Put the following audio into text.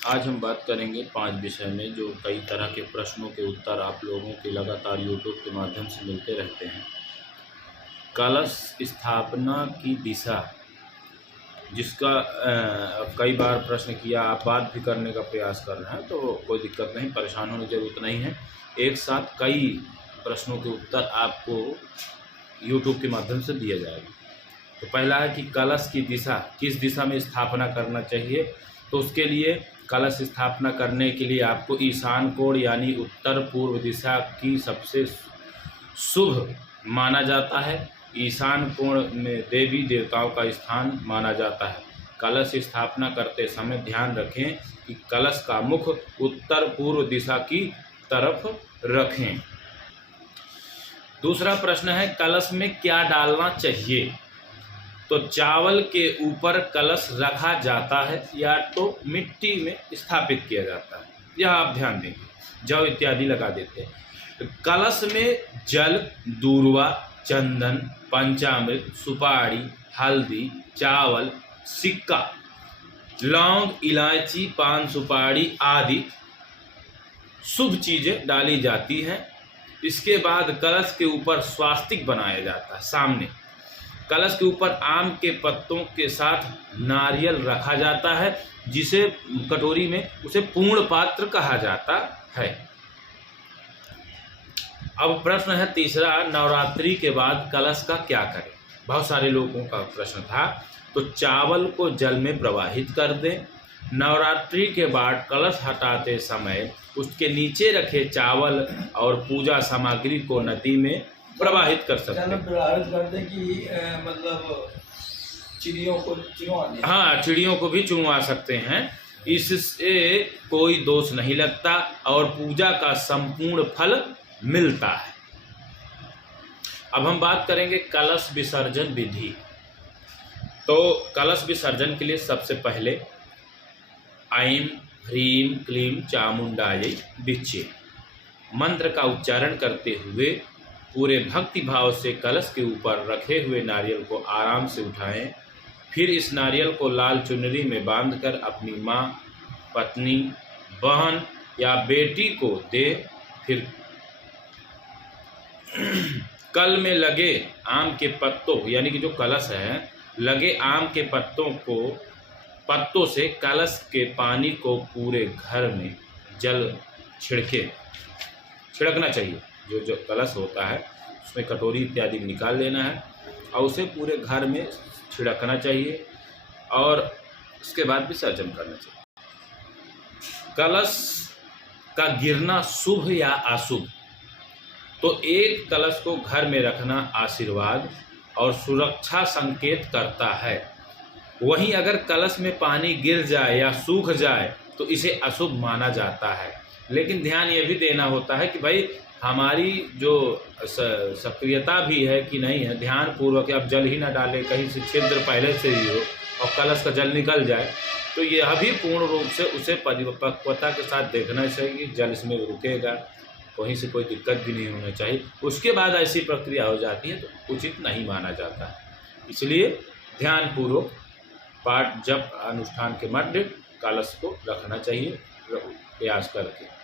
आज हम बात करेंगे 5 विषय में जो कई तरह के प्रश्नों के उत्तर आप लोगों के लगातार यूट्यूब के माध्यम से मिलते रहते हैं। कलश स्थापना की दिशा, जिसका कई बार प्रश्न किया, आप बात भी करने का प्रयास कर रहे हैं तो कोई दिक्कत नहीं, परेशान होने की ज़रूरत नहीं है। एक साथ कई प्रश्नों के उत्तर आपको यूट्यूब के माध्यम से दिया जाएगा। तो पहला है कि कलश की दिशा, किस दिशा में स्थापना करना चाहिए। तो उसके लिए कलश स्थापना करने के लिए आपको ईशान कोण यानी उत्तर पूर्व दिशा की सबसे शुभ माना जाता है। ईशान कोण में देवी देवताओं का स्थान माना जाता है। कलश स्थापना करते समय ध्यान रखें कि कलश का मुख उत्तर पूर्व दिशा की तरफ रखें। दूसरा प्रश्न है, कलश में क्या डालना चाहिए। तो चावल के ऊपर कलश रखा जाता है या तो मिट्टी में स्थापित किया जाता है, यह आप ध्यान देंगे, जौ इत्यादि लगा देते हैं। कलश में जल, दूर्वा, चंदन, पंचामृत, सुपारी, हल्दी, चावल, सिक्का, लौंग, इलायची, पान सुपारी आदि शुभ चीजें डाली जाती हैं। इसके बाद कलश के ऊपर स्वास्तिक बनाया जाता है। सामने कलश के ऊपर आम के पत्तों के साथ नारियल रखा जाता है, जिसे कटोरी में उसे पूर्ण पात्र कहा जाता है। अब प्रश्न है तीसरा, नवरात्रि के बाद कलश का क्या करें। बहुत सारे लोगों का प्रश्न था। तो चावल को जल में प्रवाहित कर दें। नवरात्रि के बाद कलश हटाते समय उसके नीचे रखे चावल और पूजा सामग्री को नदी में प्रवाहित कर सकते हैं। प्रवाहित करते कि मतलब चिड़ियों को चुनवा दें। हाँ, चिड़ियों को भी चुनवा सकते हैं। इससे कोई दोष नहीं लगता और पूजा का संपूर्ण फल मिलता है। अब हम बात करेंगे कलश विसर्जन विधि। तो कलश विसर्जन के लिए सबसे पहले ऐं ह्रीं क्लीं चामुंडायै विच्चे मंत्र का उच्चारण करते हुए पूरे भक्ति भाव से कलश के ऊपर रखे हुए नारियल को आराम से उठाएं। फिर इस नारियल को लाल चुनरी में बांधकर अपनी माँ, पत्नी, बहन या बेटी को दे। फिर कल में लगे आम के पत्तों, यानी कि जो कलश है, लगे आम के पत्तों से कलश के पानी को पूरे घर में जल छिड़कना चाहिए। जो कलश होता है उसमें कटोरी इत्यादि निकाल लेना है और उसे पूरे घर में छिड़कना चाहिए और उसके बाद विसर्जन करना चाहिए। कलश का गिरना शुभ या अशुभ। तो एक कलश को घर में रखना आशीर्वाद और सुरक्षा संकेत करता है। वहीं अगर कलश में पानी गिर जाए या सूख जाए तो इसे अशुभ माना जाता है। लेकिन ध्यान ये भी देना होता है कि भाई हमारी जो सक्रियता भी है कि नहीं है, ध्यान पूर्वक अब जल ही ना डाले, कहीं से छिद्र पहले से ही हो और कलश का जल निकल जाए तो यह भी पूर्ण रूप से उसे परिपक्वता के साथ देखना चाहिए कि जल इसमें रुकेगा, कहीं से कोई दिक्कत भी नहीं होना चाहिए। उसके बाद ऐसी प्रक्रिया हो जाती है तो उचित नहीं माना जाता। इसलिए ध्यानपूर्वक पाठ जप अनुष्ठान के मध्य कलश को रखना चाहिए प्रयास करके।